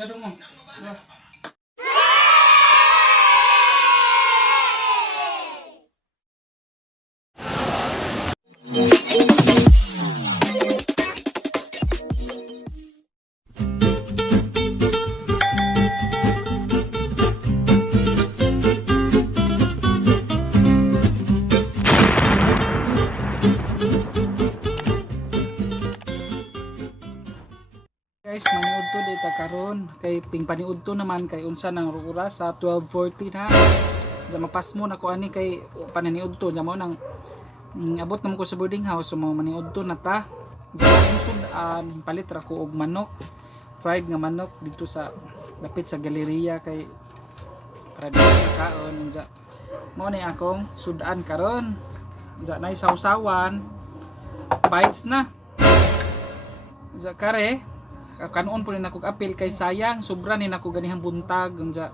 Laro mo. Guys, maniud to data karon kay ping paniud to naman kay unsa nang oras sa 12:40 na. Ja mapas mo nako ani kay pananiud to ja mo nang abot naman ko sa boarding house so mo maniud to na ta. Ja akong sudan palit ra ko og manok. Fried nga manok dito sa dapit sa galeria kay para dito kaon ja. Mo ni akong sudan karon. Ja nay sawsawan. Bites na. Ja kare kanon po rin ako apil kay sayang sobra ni nako ganihang buntag unja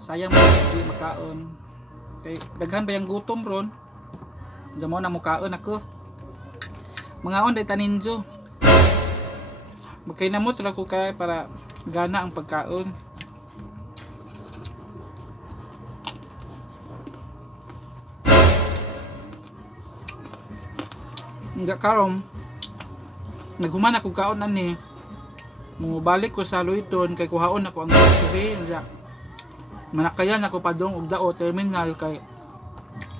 sayang mo di makaon kay daghan ba yang gutom ron unja mo na mukaon ako mga on day taninjo magkainamot ra ko kay para gana ang pagkaon unja karon naghuman ako kaon ani mubalik ko sa Luiton kay kuhaon ako ang grocery unsa manakayan ako padong og dao terminal kay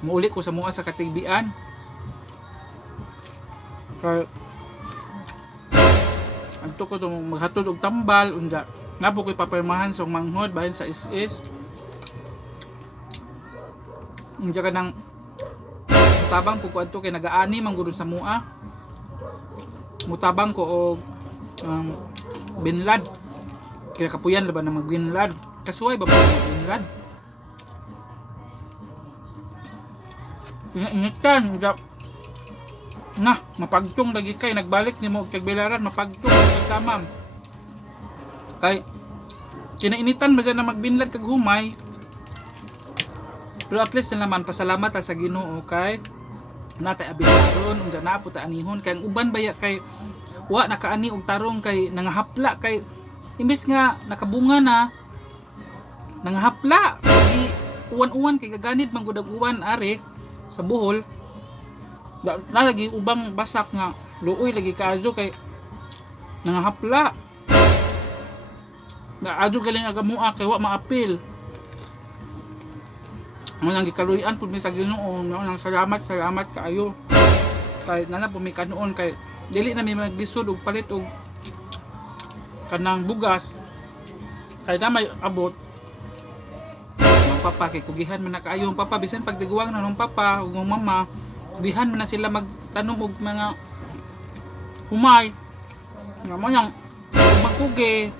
muuli ko sa mua sa katigbian kay adto ko tong maghatod og tambal unsa napo ko'y papirmahan sa manghod bahin sa SS unsa kanang mutabang po ko adto kay nagaani man gud sa mua mutabang ko og binlad kaya kapuyan ba na magbinlad kasuway ba magbinlad ingitan na mapagtong lagi kay nagbalik ni mo kag bilaran mapagtong kag tamam kay kinainitan ba na magbinlad kag humay pero at least naman pasalamat sa Ginoo kay natay abilaron unsa na po ta anihon kay ang uban baya kay wa nakaani og tarong kay nangahapla kay imbes nga nakabunga na nangahapla di uwan-uwan kay gaganid man gud uwan are sa Bohol na lagi ubang basak nga luoy lagi kaajo kay nangahapla na adto galing agamua kay wa maapil mo nang gikaluyan pud mi sa Ginoo nang salamat kaayo kay nana po mi kanuon kay dili na may maglisod og palit og kanang bugas kay na may abot ng papa kay kugihan man na kaayo ang papa bisan pagdiguwang na ng papa ug ng mama kugihan man na sila magtanom og mga humay nga mo yang magkugi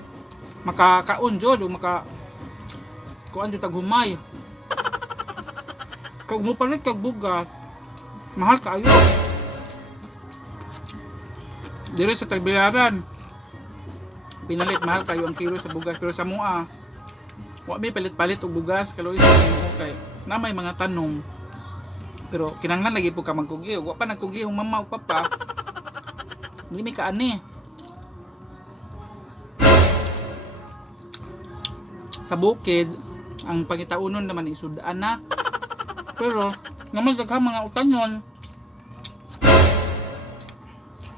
makakaon jud o maka kuan jud tag humay kag mo palit kag bugas mahal kaayo dire sa Tagbilaran pinalit mahal kayo ang kilo sa bugas pero sa mua wa may palit-palit og bugas kaloy sa mo kay na may mga tanong pero kinahanglan lagi po ka magkugi wa pa nagkugi ang mama ug papa hindi may kaani sa bukid ang pangitaunon naman isudaan na pero naman daghang mga utanyon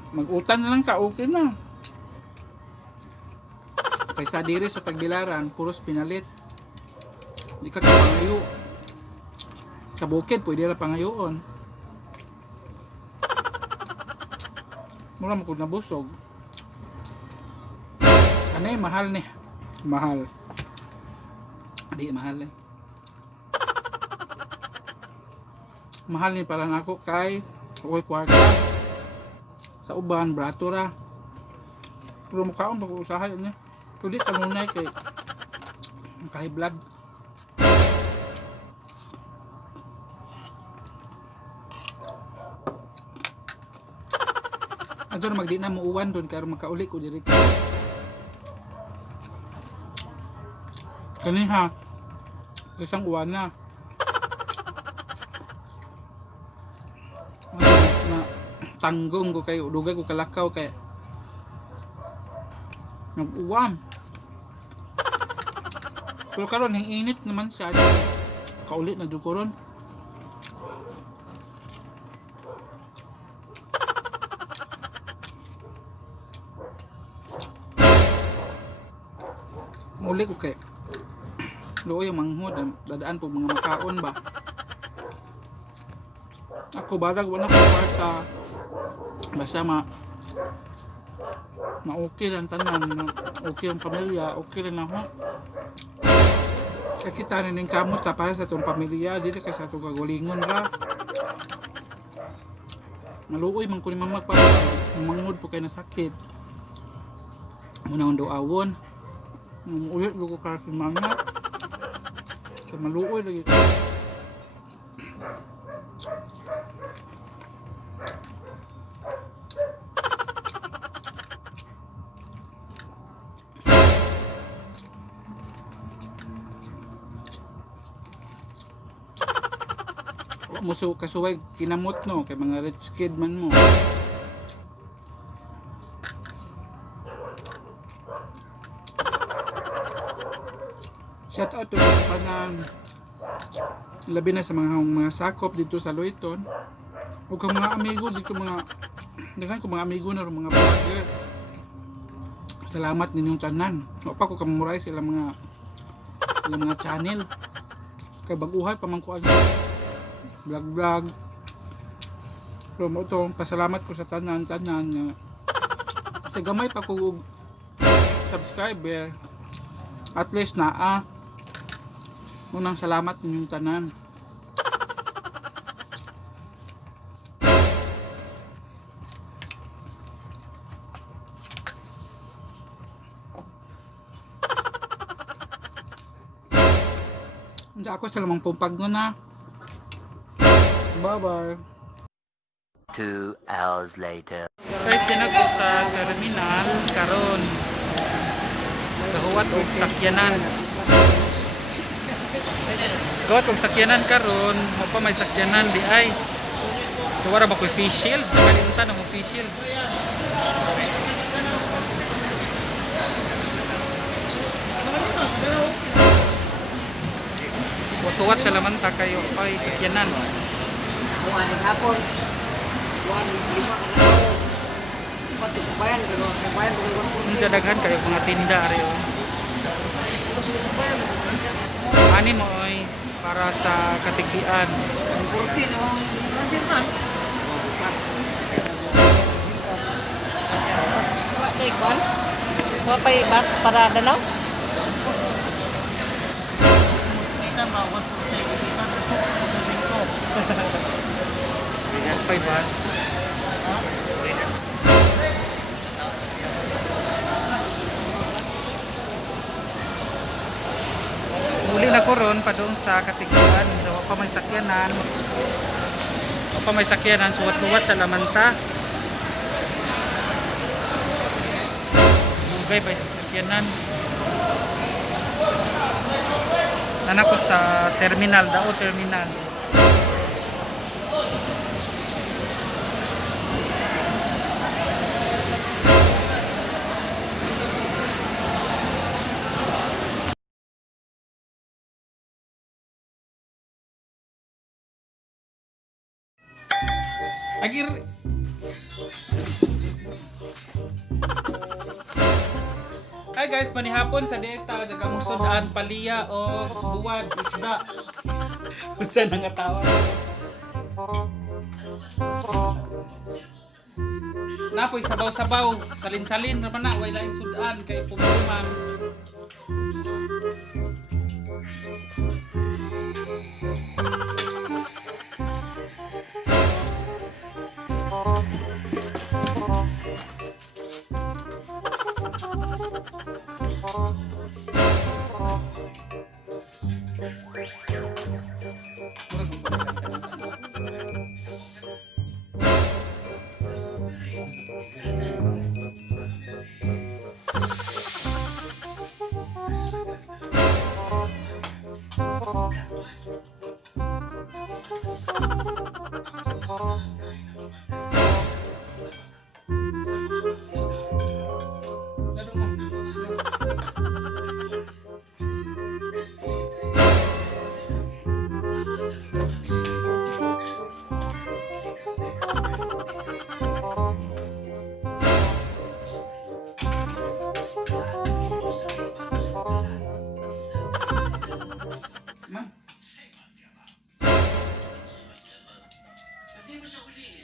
mag-utang na lang ka, okay na. Kaysa diri sa Tagbilaran, puros pinalit. Di ka kapangayo. Sa bukid, pwede na pangayoon. Mura mo kung nabusog. Ano mahal ni? Mahal. Di mahal eh. Mahal ni para nako kay ako'y kwarta. Sa uban brato ra pero mukhaon pag-usahay niya tulit sa nunay kay high blood adto magdi na mo uwan doon kay makauli ko diri kaniha isang uwan na tanggong ko kayo dugay ko kalakaw kay nag-uwam Pero karon ang init naman siya. Kaulit na jud ko ron. Muli ko kay luoy ang manghod, dadaan po mga makaon ba. Ako barag wala ko kwarta. Basta okay lang tanan, okay ang pamilya, okay lang ako. Kaya kita na ng kamot para sa itong pamilya, dito kay sa itong kagulingon ra. Maluoy man ko ni mamag para manghod po kay nasakit. Muna ang doawon. Ulit ko ka si mama. Kaya maluoy lagi. Muso kasuway kinamot no kay mga rich kid man mo. Shout out to kanan labi na sa mga sakop dito sa Loiton ug ang mga amigo dito mga daghan ko mga amigo na mga vlogger. Salamat ninyong tanan. Wa pa ko kamuray sila mga channel kay baguhay pa man ko vlog. So mo to pasalamat ko sa tanan sa gamay pa ko subscriber at least unang salamat ninyong tanan. Hindi ako sa lamang pumpag na. Bye-bye. 2 hours later. Guys, dinako sa terminal karon. Gahuwat og sakyanan. Gahuwat og sakyanan karon, mo pa may sakyanan di ay. So wala ba ko face shield? Nakalimutan ang face shield. Gahuwat sa lamanta kayo ay sakyanan. Buwan hapon. Buwan lima ka na ako. Pati sa bayan Sa daghan kayo mga tinda rin. Ani mo ay para sa katigdian. Ang kurti na ang nasir man. Take one. Mga pa bus para Danau? Kita bawat kurti. Kita Pay bus. Muli na ko ron pa doon sa katigdian. So pa may sakyanan. Suwat-luwat sa lamanta. Bugay ba sakyanan. Nanak ko sa terminal, Dao Terminal. Agir. Hi guys, panihapon sa deta sa kamusodaan paliya o buwad isda. Usa nang atawa. Napoy sabaw-sabaw, salin-salin ra man na way lain sudan kay pumulman.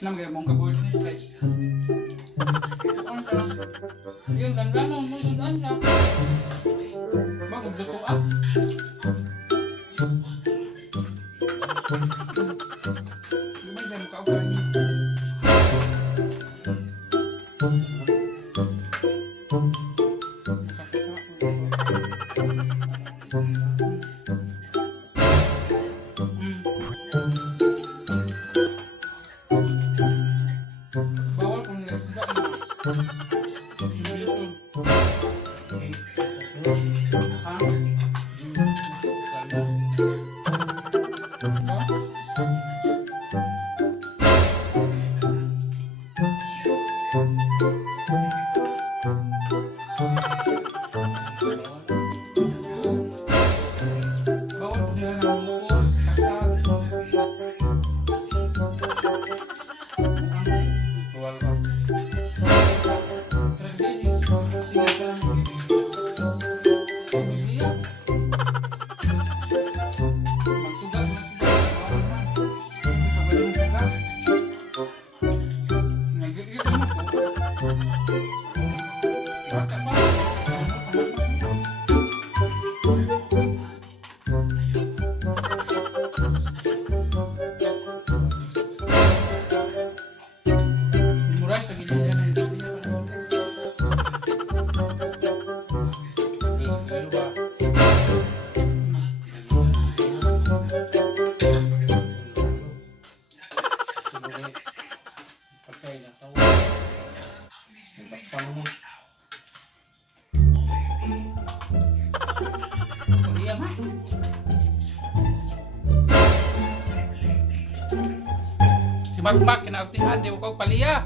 na mga mong kabuhin ni Trey. Yun, dandan mo, dandan na. Bago dito ah. May dyan ka ugan niya. Bawal kung nila si Makmak kinaartihan di ko paliya.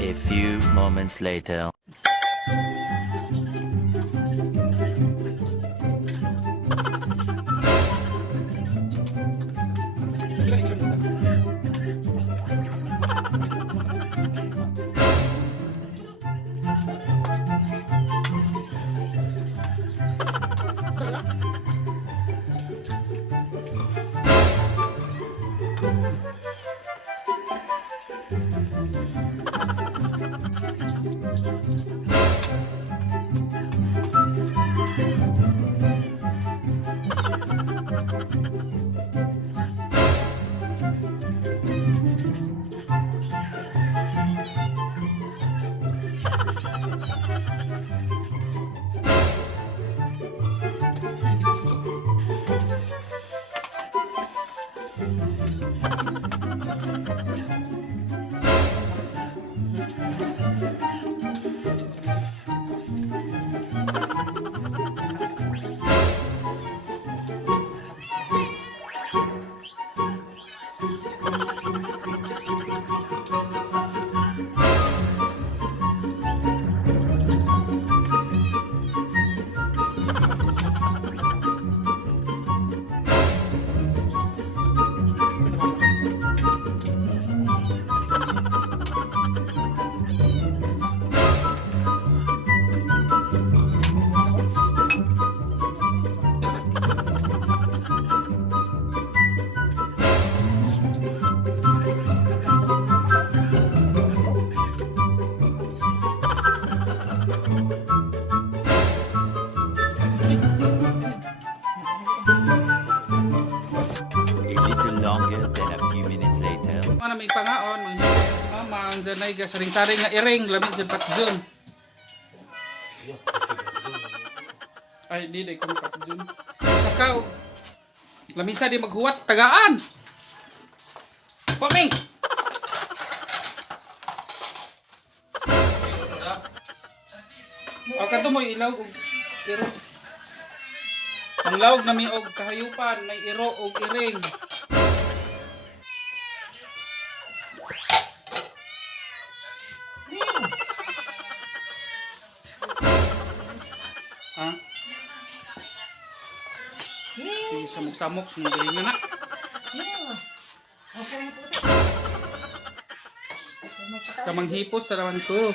A few moments later. danay ga saring-saring nga iring lamig jud patjun. Ay di day kami patjun. Saka lamisa di maghuwat tagaan. Paming. O kadto mo ilaw og iro. Ang lawg nami og kahayupan may iro og iring. Ha? Yung samok-samok ng galingan na. Kamang hipos sa rawan ko.